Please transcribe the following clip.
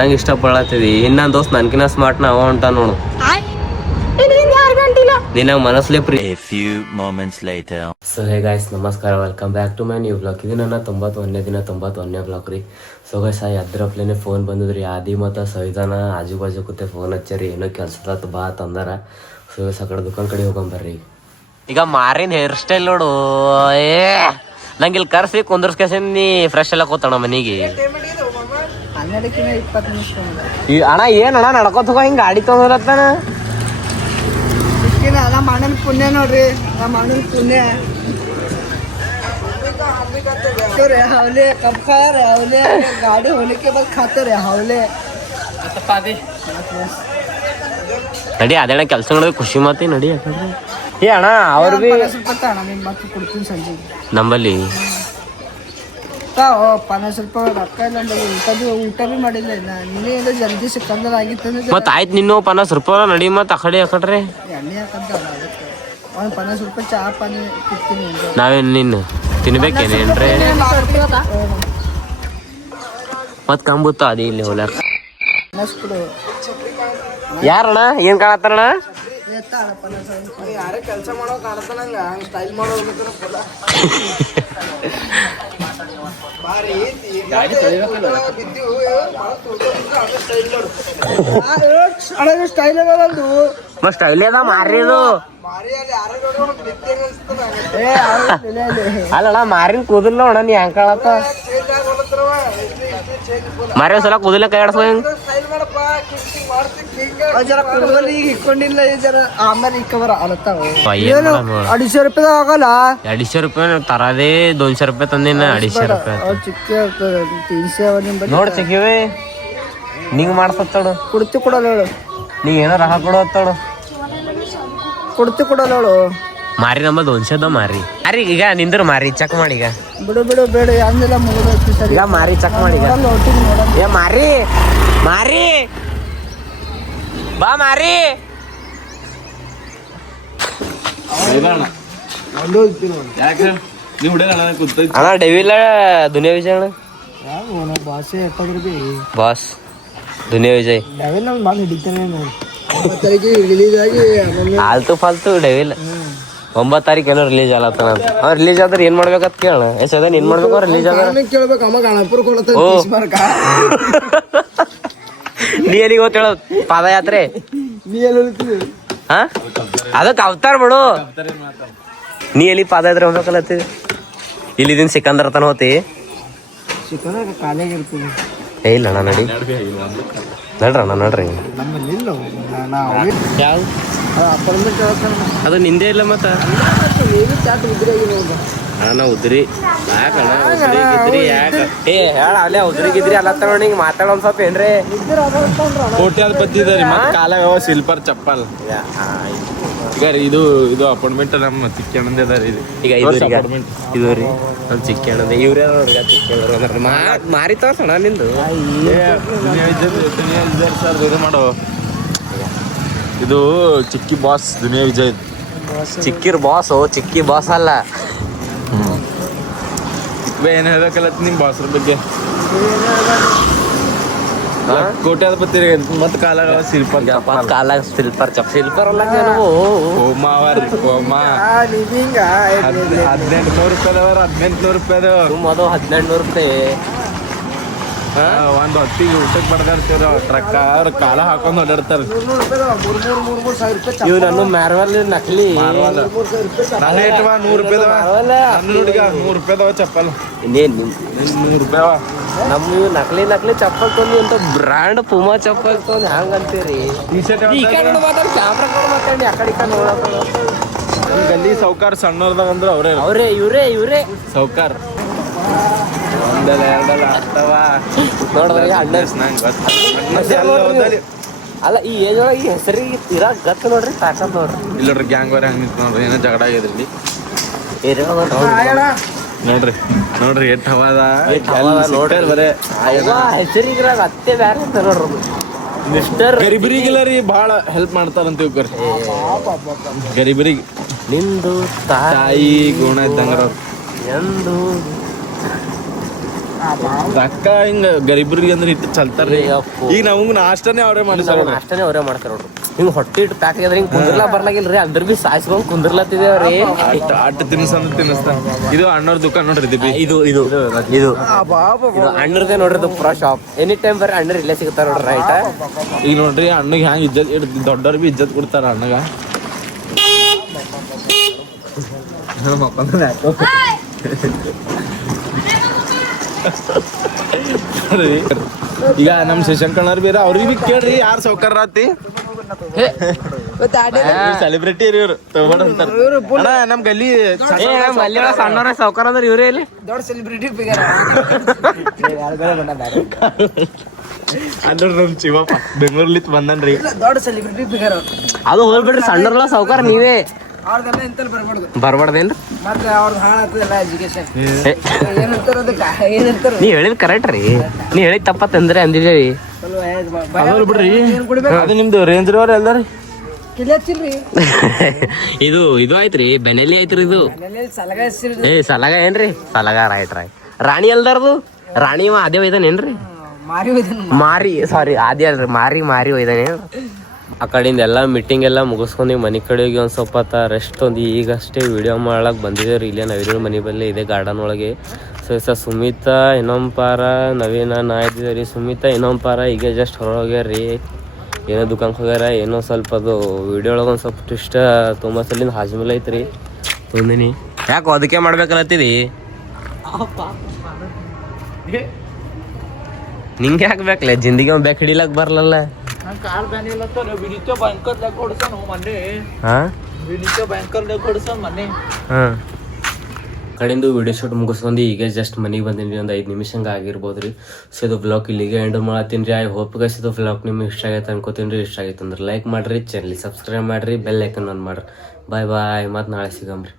ನನಗೆ ಇಷ್ಟಪಡತ್ತಿದಿ. ಇನ್ನೊಂದು ದೋಸ್ತ್ ನನ್ಕಿನ ಸ್ಮಾರ್ಟ್ ಅವ ಹೊಂಟ ನೋಡು. ನಿನ್ನ ಮನಸ್ಲೇ ಪ್ರೀ. ಸೊ ಹೇ ಗಾಯ್ಸ್, ನಮಸ್ಕಾರ, welcome back to my new blog. ಇದು ನನ್ನ 91ನೇ ದಿನ 91ನೇ ಬ್ಲಾಗ್ ರೀ. ಸೊ ಗೈಸ್, ಅದ್ರಪ್ಲೇನೆ ಫೋನ್ ಬಂದದ್ರಿ. ಆದಿ ಮತ್ತು ಸೈದಾನ ಆಜು ಬಾಜು ಕೂತೆ ಫೋನ್ ಹಚ್ಚಾರಿ, ಏನೋ ಕೆಲ್ಸದ ಬಾ ತಂದಾರ. ಸೊ ಗೈಸ್, ಆ ಕಡೆ ದುಕಾನ್ ಕಡೆ ಹೋಗಂಬರ್ರಿ. ಈಗ ಮಾರಿನ ಹೇರ್ ಸ್ಟೈಲ್ ನೋಡು. ನಂಗೆ ಇಲ್ಲಿ ಕರ್ಸಿ ಕುಂದರ್ಸ್ಕೇಸಿ ನೀ ಫ್ರೆಶ್ ಎಲ್ಲ ಕೂತಣ ಮನೆಗೆ. ಅಣ್ಣ ಏನಣ್ಣ ನಡ್ಕೋತ ಹೋಗ ಹಿಂಗೆ ಗಾಡಿ ತೊಗೊಂಡ್ರತ್ತಾನ. ನಮ್ಮ ಅಣ್ಣನ ಪುಣ್ಯ ನೋಡ್ರಿ, ನಮ್ಮ ಅಣ್ಣನ ಪುಣ್ಯ. ಹವಲೆ ಕಬ್ಕಾರ ಹವಲೆ ಗಾಡಿ ಹೋಲಿಕೆ ಬಂದು ಖಾತಾರೆ ಹವಲೆ. ನಡಿ ಅದೇಣ ಕೆಲಸ ನೋಡಿದ್ರೆ ಖುಷಿ ಮಾತಿ ನಡಿ. ಏ ಅಣ್ಣ ಅವ್ರು ಭೀ ಮತ್ತೆ ಕೊಡ್ತೀನಿ ಸಂಜೆ ನಂಬಲ್ಲಿ. ಸ್ವಲ್ಪ ರೊಕ್ಕ ಇಲ್ಲ, ಊಟ ಭೀ ಮಾಡಿಲ್ಲ. ನೀನೇ ಏನೋ ಜಲ್ದಿ ಸಿಕ್ಕಂದ್ರೆ ಆಗಿತ್ತು. ಮತ್ತೆ ಆಯ್ತು, ನಿನ್ನೂ 50 ರೂಪಾಯಿ ನಡಿ. ಮತ್ತೆ ಆ ಕಡೆ ಎಣ್ಣೆ ಹಾಕಂತ ಒಂದು 50 ರೂಪಾಯಿ ಚಾ ಪಾನಿ ತಿಂತೀನಿ. ನಾವೇನು ನಿನ್ನ ತಿನ್ಬೇಕೇನೇನ್ರಿ? ಮತ್ತೆ ಕಂಬುತ್ತ ಅದೇ ಇಲ್ಲಿ ಹೋಲಾಕ. ಯಾರಣ್ಣ ಏನ್ ಕಾಣತ್ತಾರಣ್ಣ? ಯಾರೇ ಕೆಲಸ ಮಾಡೋ ಕಾಣತಾನಂಗ ಸ್ಟೈಲ್ ಮಾಡೋ ಸ್ಟೈಲ್ ಅದ ಮಾರಿದು. ಅಲ್ಲಣ್ಣ ಮಾರಿನ ಕೂದಲ್ ಅಣ್ಣ, ನೀ ಹೆಂಗ್ ಕಾಣತ್ತ ಮಾರಿ ಸಲ ಕೂದಲ ಕೈ ಆಡ್ಸೋ ಹೆಂಗ್ ಈಗ ಇಕ್ಕೊಂಡಿಲ್ಲ. ಆಮೇಲೆ ಇಕ್ಕಬರ ಅಲತ್ತಾವ. 250 ರೂಪಾಯಿ ಆಗಲ್ಲ. 250 ರೂಪಾಯಿ ತರದೇ 200 ರೂಪಾಯಿ ತಂದಿನ. 250 ರೂಪಾಯಿ ಚಿಕ್ಕ ನೋಡ್ ಸಿಕ್ಕಿವಿ. ನಿಂಗ್ ಮಾಡ್ಸತ್ತೋಡು ಕುಡ್ತಿ ಕೊಡಲ್ಲ ಹೇಳು. ನೀ ಏನೋ ರಹ ಕೊಡೋತ್ತೋಡು ಕುಡ್ತಿ ಕೊಡಲ್ಲ ಹೇಳು. ಮಾರಿ ನಮ್ಮ 200 ಮಾರಿ. ಅರಿ ಈಗ ನಿಂದ್ರ ಮಾರಿ ಚೆಕ್ ಮಾಡಿ. ಈಗ ಬಿಡು ಬಿಡು ಬೇಡ ಅಂದೆಲ್ಲ ಮುಗಿದೋಯ್ತು. ಸರಿ ಈಗ ಮಾರಿ ಚೆಕ್ ಮಾಡಿ. ಏ ಮಾರಿ ಮಾರಿ ಬಾ ಮಾರಿ. ಅಣ್ಣ ಡೆವಿಲ ದುನಿಯಾ ವಿಜಯ್ ಅಣ್ಣ. Boss Duniya Vijay ಆಲ್ತು ಫಾಲ್ತು devil. 9 ತಾರೀಕು ಏನೋ ರಿಲೀಸ್ ಆಗತ್ತ. ಅವ್ರು ರಿಲೀಸ್ ಆದ್ರೆ ಏನ್ ಮಾಡ್ಬೇಕಂತ ಕೇಳೋಣ. ಎಷ್ಟದ ಏನ್ ಮಾಡ್ಬೇಕು? ಅವ್ರು ರಿಲೀಸ್ ಆದ್ರೆ ಕೇಳ್ಬೇಕು. ಅಮ್ಮ ಗಣಪುರ ನೀ ಎಲ್ಲಿಗೆ ಹೋಗ್ತೇಳ? ಪಾದಯಾತ್ರೆ ನೀ ಎಲ್ಲಿ ಹಾ ಅದಕ್ಕೆ ಅವತಾರ ಬಿಡು. ನೀ ಎಲ್ಲಿ ಪಾದಯಾತ್ರೆ ಹೋಗ್ಬೇಕಲ್ಲತ್ತಿ? ಇಲ್ಲಿದ್ದೀನಿ ಸಿಕಂದರ್ ತನ ಹೋತಿ. ಕಾಲೇಜ್ ಇರ್ತೀವಿ. ಇಲ್ಲ ಅಣ್ಣ ನಡಿ ನಡ್ರಣ್ಣ ನಡ್ರಿ. ಯಾವ ಅದು ನಿಂದೇ ಇಲ್ಲ ಮತ್ತ ಅಣ್ಣ ಉದ್ರಿ ಯಾಕಣ್ಣ? ಉದ್ರಿ ಗಿದ್ರಿ ಯಾಕ? ಏ ಹೇಳ ಅಲ್ಲೇ ಉದ್ರಿ ಗಿದ್ರಿ ಅಲ್ಲತ್ತ ನೋಡಿ. ಹಿಂಗೆ ಮಾತಾಡ ಒಂದ್ ಸ್ವಲ್ಪ ಏನ್ರಿ ಕೋಟ್ಯಾಧಿಪತಿ ಕಾಲ ಸಿಲ್ಪರ್ ಚಪ್ಪಲ್. ಈಗ ಇದು ಇದು ಅಪಾರ್ಟ್ಮೆಂಟ್ ನಮ್ಮ ಚಿಕ್ಕಣ್ಣಂದೇ ಅದ ರೀ. ಈಗ ಇದು ರೀ ನಮ್ಮ ಚಿಕ್ಕಣ್ಣದ. ಇವ್ರೇ ನೋಡ್ರಿ ಚಿಕ್ಕ ಮಾರಿ ತೋರ್ಸೋಣ ನಿಂದು. ಸರ್ ಇದು ಮಾಡೋ ಇದು ಚಿಕ್ಕಿ ಬಾಸ್ ದುನಿಯಾ ವಿಜಯ್. ಚಿಕ್ಕಿರ್ ಬಾಸ್ ಚಿಕ್ಕಿ ಬಾಸ್ ಅಲ್ಲ. ಏನ್ ಹೇಳ್ಬೇಕಲ್ಲ ನಿಮ್ ಬಾಸ್ರ ಬಗ್ಗೆ? ಕೋಟ್ಯಾಧಿಪತಿ ಮತ್ ಕಾಲಾಗ ಸಿಲ್ಪರ್ ಕಾಲಾಗ ಸಿಲ್ಪರ್ ಚಪ್ ಸಿಲ್ಪರ್ ಅಲ್ಲ ಕೋಮಾ ಅವರ್ ಕೋಮಾ. 1800 ರೂಪಾಯಿದವ್ರ 1800 ರೂಪಾಯಿದವ. ಅದು 1800 ರೂಪಾಯಿ. ಒಂದ್ ಹೊತ್ತಿಗೆ ಊಟಕ್ಕೆ ಬಡ್ದಾಡ್ತೀವ್ರ ಟ್ರಕ್. ಅವ್ರ ಕಾಲ ಹಾಕೊಂಡ್ ಓಡಾಡ್ತಾರ. ಇವ್ ನಾನು ಮ್ಯಾರ್ವಲ್ ನಕಲಿ. ನಾನು ಇಟ್ವ 100 ರೂಪಾಯಿದವ. ನೋಡಿಗ 100 ರೂಪಾಯಿದವ ಚಪ್ಪಲ್. ಇನ್ನೇನ್ 100 ರೂಪಾಯಿ ನಮ್ ಇವ್ ನಕಲಿ ನಕಲಿ ಚಪ್ಪಲ್ ತೊಂದಿ ಅಂತ ಬ್ರಾಂಡ್ ಪುಮಾ ಚಪ್ಪಲ್ ತೊಂದ್ ಹ್ಯಾಂಗ ಅಂತೀರಿ? ಈ ಕಡೆ ಮಾತಾಡಿ ಆ ಕಡೆ ಗಲ್ಲಿ ಸೌಕಾರ್ ಸಣ್ಣವ್ರದಾಗ ಅಂದ್ರೆ ಅವ್ರೇ ಇವ್ರೇ ಸೌಕಾರ್. ಒಂದಲ್ಲ ಎರಡಲ್ಲ ಹತ್ತವ ನೋಡ್ರಿ ಅಲ್ಲ ಈ ಏಜ್ ಒಳಗೆ ಈ ಹೆಸರಿಗೆ ತೀರಾ ಗತ್ತು ನೋಡ್ರಿ. ತಾಕತ್ ನೋಡ್ರಿ. ಇಲ್ಲ ನೋಡ್ರಿ ಗ್ಯಾಂಗ್ ವರ್ ಹೆಂಗ್ ನಿಂತ ನೋಡ್ರಿ. ಏನೋ ಜಗಳ ಆಗಿದ್ರಿ ನೋಡ್ರಿ. ನೋಡ್ರಿ ಎಟ್ ಹವಾದ ನೋಡ್ರಿ. ಬರೇ ಹೆಸರಿಗೆ ಅತ್ತೆ ಬ್ಯಾರೆ ಅಂತ ನೋಡ್ರಿ. ಮಿಸ್ಟರ್ ಗರಿಬರಿಗಿಲ್ಲ ರೀ ಭಾಳ ಹೆಲ್ಪ್ ಮಾಡ್ತಾರಂತ ಇವ್ಕರ್. ಗರಿಬರಿಗೆ ನಿಂದು ತಾಯಿ ಗುಣ ಇದ್ದಂಗ್ರ ಎಂದು ರೊಕ್ಕ ಹಿಂಗ ಗರೀಬ್ರಿಗೆ ಅಂದ್ರೆ ಇಟ್ಟು ಚಲ್ತಾರ್ರಿ. ಈಗ ನಮಗ್ ನಾಷ್ಟನೇ ಅವ್ರೇ ಮಾಡಿಸ್ತಾರ. ಅಷ್ಟೇ ಅವರೇ ಮಾಡ್ತಾರ ನೋಡ್ರಿ. ಹಿಂಗ್ ಹೊಟ್ಟೆ ಇಟ್ಟು ಪ್ಯಾಕ್ ಆಗಿದ್ರೆ ಹಿಂಗ್ ಕುಂದ್ರಲಾ ಬರ್ಲಾಗಿಲ್ರಿ, ಅದ್ರ ಬಿ ಸಾಯಿಸ್ಕೊಂಡ್ ಕುಂದ್ರಲತ್ತಿದೇವ್ರಿ. ಅಟ್ಟು ತಿನ್ಸಂದ್ರೆ ತಿನ್ನಿಸ್ತಾನ. ಇದು ಅಣ್ಣವ್ರ ದುಕಾನ್ ನೋಡ್ರಿ ಇದು ಅಣ್ಣರದೇ ನೋಡ್ರಿ ಪುರಾ ಶಾಪ್. ಎನಿ ಟೈಮ್ ಬರ್ರಿ ಅಣ್ಣರ್ ಇಲ್ಲೇ ಸಿಗ್ತಾರ ನೋಡ್ರಿ. ರೈಟ್ ಈಗ ನೋಡ್ರಿ ಅಣ್ಣಗೆ ಹ್ಯಾಂಗ ಇಜ್ಜತ್ ದೊಡ್ಡವ್ರ ಬಿ ಇಜ್ಜತ್ ಕೊಡ್ತಾರ ಅಣ್ಣಗ. ಈಗ ನಮ್ ಶಶಂಕಣ್ಣವ್ರ ಬೇರೆ ಅವ್ರಿಗೆ ಬಿ ಕೇಳ್ರಿ ಯಾರು ಸೌಕರ್ಯ ಆತಿ. ಸೆಲೆಬ್ರಿಟಿ ಇವ್ರು ತಗೊಂಡ್ ಅಂತಾರ ನಮ್ ಗಲ್ಲಿ ಸಣ್ಣವ್ರ ಸಾವ್ಕಾರ ಅಂದ್ರೆ ಇವ್ರೇ ಇಲ್ಲಿ ದೊಡ್ಡ ಸೆಲೆಬ್ರಿಟಿ ಅಂದ್ರೆ ನಮ್ ಶಿವಪ್ಪ ಬೆಂಗಳೂರ್ಲಿತ್ ಬಂದನ್ರಿ. ದೊಡ್ಡ ಸೆಲೆಬ್ರಿಟಿ ಫಿಗರ್ ಅದು ಹೋಗ್ಬಿಡ್ರಿ. ಸಣ್ಣವ್ರಲ್ಲ ಸಾವ್ಕಾರ ನೀವೇ ಅವ್ರದೆಲ್ಲ ಎಂತಲ್ಲಿ ಬರ್ಬಾರ್ದು. ಬರ್ಬಾರ್ದೇನ್ರಿ? ಮತ್ತೆ ಅವ್ರದ್ದು ಹಾಳಾಗ್ತದಲ್ಲ ಎಜುಕೇಶನ್. ಏನಂತಾರ ಅದಕ್ಕೆ ಏನಂತಾರ? ನೀವ್ ಹೇಳಿದ್ ಕರೆಕ್ಟ್ ರೀ. ನೀವ್ ಹೇಳಿದ್ ತಪ್ಪತ್ತಂದ್ರೆ ಅಂದಿದ್ದೇವಿ. ಬಿಡ್ರಿ ಅದು ನಿಮ್ದು ರೇಂಜ್ ರೋವರ್ ಎಲ್ಲರಿ ಇದು ಆಯ್ತ್ರಿ, ಬೆನೆಲಿ ಐತ್ರಿ ಇದು. ಸಲಗ ಏನ್ರಿ? ಸಲಗ ರೈಟ್. ರಾಣಿ ಎಲ್ದಾರದು? ರಾಣಿ ಅದೇ ಒಯ್ದಾನೇನ್ರಿ? ಮಾರಿ ಸಾರಿ ಅದೇ ಅಲ್ರಿ, ಮಾರಿ ಒಯ್ದಾನೆ. ಆ ಕಡೆಯಿಂದ ಎಲ್ಲ ಮೀಟಿಂಗ್ ಎಲ್ಲ ಮುಗಿಸ್ಕೊಂಡು ಮನೆ ಕಡೆ ಹೋಗಿ ಒಂದು ಸ್ವಲ್ಪ ರೆಸ್ಟ್ ಒಂದು ಈಗಷ್ಟೇ ವಿಡಿಯೋ ಮಾಡಕ್ಕೆ ಬಂದಿದ್ದೇವೆ ರೀ. ಇಲ್ಲೇ ನವೀನ ಮನೆ ಬಲ್ಲಿ ಇದೆ ಗಾರ್ಡನ್ ಒಳಗೆ. ಸೊ ಸುಮಿತಾ ಇನ್ನೊಂದು ಪಾರ ನವೀನ ನಾ ಇದ್ದೀವಿ ರೀ. ಸುಮಿತಾ ಇನ್ನೊಂದು ಪಾರ ಈಗ ಜಸ್ಟ್ ಹೊರಗೆ ರೀ, ಏನೋ ದುಕಾನ್ಗೆ ಹೋಗ್ಯಾರ. ಏನೋ ಸ್ವಲ್ಪ ಅದು ವಿಡಿಯೋ ಒಳಗೆ ಒಂದು ಸ್ವಲ್ಪ ಟ್ವಿಸ್ಟ್ ತುಂಬ ಸಲಿಂದ ಹಾಜ್ಮೇಲೆ ಐತ್ರಿ ತೊಂದಿನಿ. ಯಾಕೆ ಅದಕ್ಕೆ ಮಾಡ್ಬೇಕಲ್ಲತ್ತೀರಿ? ನಿಂಗೆ ಯಾಕೆ ಬೇಕಲ್ಲ ಜಿಂದಿಗೆ ಒಂದು ಬ್ಯಾಕ್ ಹಿಡಿಲಕ್ಕೆ ಬರಲಲ್ಲ. ಕಡೆಯಿಂದ ವಿಡಿಯೋ ಶೂಟ್ ಮುಗಿಸ್ಕೊಂಡು ಈಗ ಜಸ್ಟ್ ಮನೆಗೆ ಬಂದೀನಿ. ಒಂದು 5 ನಿಮಿಷ ಹಂಗೆ ಆಗಿರ್ಬೋದು ರೀ. ಸೊ ಇದು ವ್ಲಾಗ್ ಇಲ್ಲಿಗೆ ಎಂಡ್ ಮಾಡತ್ತೀನಿ ರೀ. ಐ ಹೋಪ್ ಗೈಸ್ ಇದು ವ್ಲಾಗ್ ನಿಮ್ಗೆ ಇಷ್ಟ ಆಗೈತೆ ಅನ್ಕೋತೀನಿ ರೀ. ಇಷ್ಟ ಆಗೈತೆ ಅಂದ್ರೆ ಲೈಕ್ ಮಾಡಿರಿ, ಚಾನಲ್ ಸಬ್ಸ್ಕ್ರೈಬ್ ಮಾಡಿರಿ, ಬೆಲ್ ಐಕನ್ ಆನ್ ಮಾಡಿರಿ. ಬಾಯ್ ಬಾಯ್, ಮತ್ತು ನಾಳೆ ಸಿಗಮ್ರಿ.